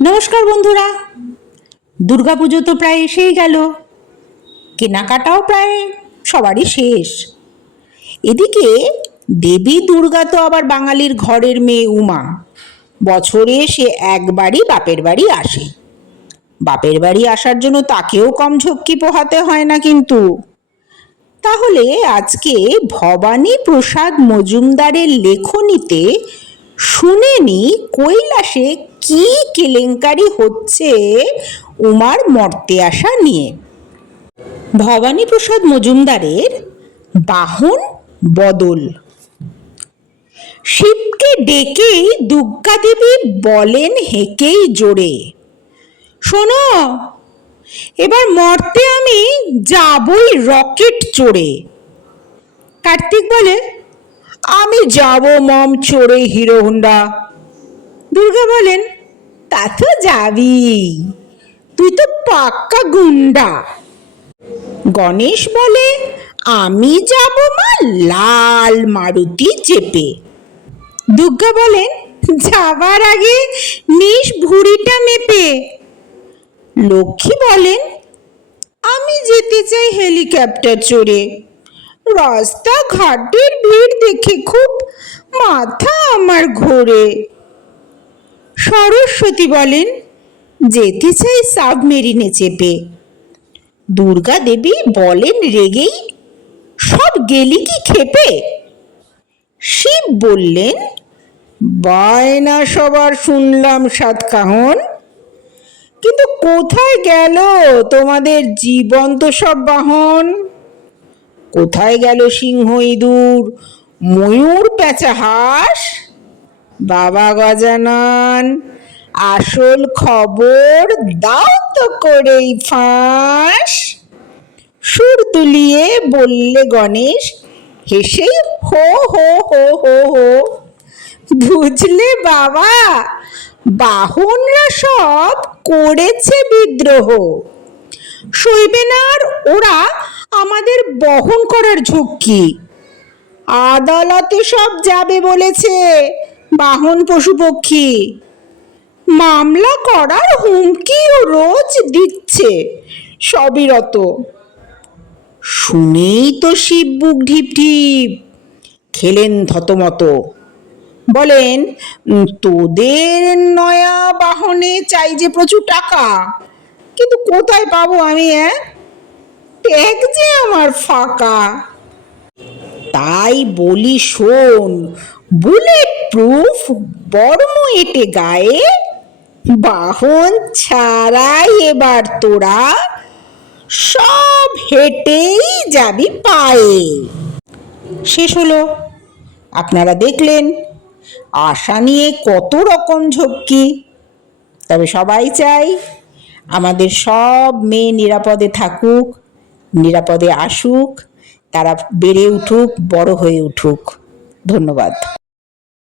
নমস্কার বন্ধুরা। দুর্গাপুজো তো প্রায় এসেই গেল। কেনাকাটাও প্রায় সবারই শেষ। এদিকে দেবী দুর্গা তো আবার বাঙালির ঘরের মেয়ে উমা। বছরে সে একবারই বাপের বাড়ি আসে। বাপের বাড়ি আসার জন্য তাকেও কম ঝক্কি পোহাতে হয় না কিন্তু। তাহলে আজকে ভবানী প্রসাদ মজুমদারের লেখনীতে শুনে নি কৈলাসে কি কেলেঙ্কারি হচ্ছে উমার মর্তে আসা নিয়ে? ভবানী প্রসাদ মজুমদারের বাহন বদল। শিবকে ডেকেই দুর্গা দেবী বলেন হেঁকেই জোরে, শোনো, এবার মরতে আমি যাবই রকেট চড়ে কার্তিক বলে, আমি যাব মম চড়ে হিরো হুন্ডা দুর্গা বলেন তা তো যাবি। তুই তো পাক্কা গুন্ডা। গণেশ বলে, আমি যাব মা লাল মারুতি চেপে। দুর্গা বলেন, যাবার আগে নিস ভুড়িটা মেপে। লক্ষ্মী বলেন, আমি যেতে চাই হেলিকপ্টার চড়ে। রাস্তা ঘাটের ভিড় দেখে খুব মাথা আমার ঘোরে। সরস্বতী বলেন, যেতে চাই সাবমেরিনে চেপে। দুর্গা দেবী বলেন, রেগেই? সব গেলি কি খেপে? শিব বললেন, বায়না সবার শুনলাম, সাত কাহন। কিন্তু কোথায় গেল তোমাদের জীবন্ত সব বাহন? কোথায় গেল সিংহ ইঁদুর, ময়ূর পেঁচা হাঁস? বাবা গজানন, আসল খবর দাও তো করেই ফাঁস। সুর তুলিয়ে বললে গণেশ হেসেই হো হো হো হো হো। বুঝলে বাবা, বাহনরা সব করেছে বিদ্রোহ। সইবে না আর ওরা আমাদের বহন করার ঝুঁকি। আদালতে সব যাবে বলেছে বাহন পশু পক্ষী। মামলা করার হুমকিও রোজ দিচ্ছে সবই রত। শুনেই তো শিব বুক ঢিপ ঢিপ, খেলেন থতমত। বলেন তোদের নয়া বাহনে চাই যে প্রচুর টাকা, কিন্তু কোথায় পাবো আমি ট্যাগ যে আমার ফাঁকা। তাই বলি শোন, বুলেট প্রুফ বর্ম এটে গায়ে? বাহন ছাড়াই এবার তোরা সব হেঁটেই যাবি পায়ে। শেষ হলো। আপনারা দেখলেন, আশা নিয়ে কত রকম ঝক্কি। তবে সবাই চাই আমাদের সব মেয়ে নিরাপদে থাকুক, নিরাপদে আসুক, তারা বেড়ে উঠুক, বড় হয়ে উঠুক। ধন্যবাদ।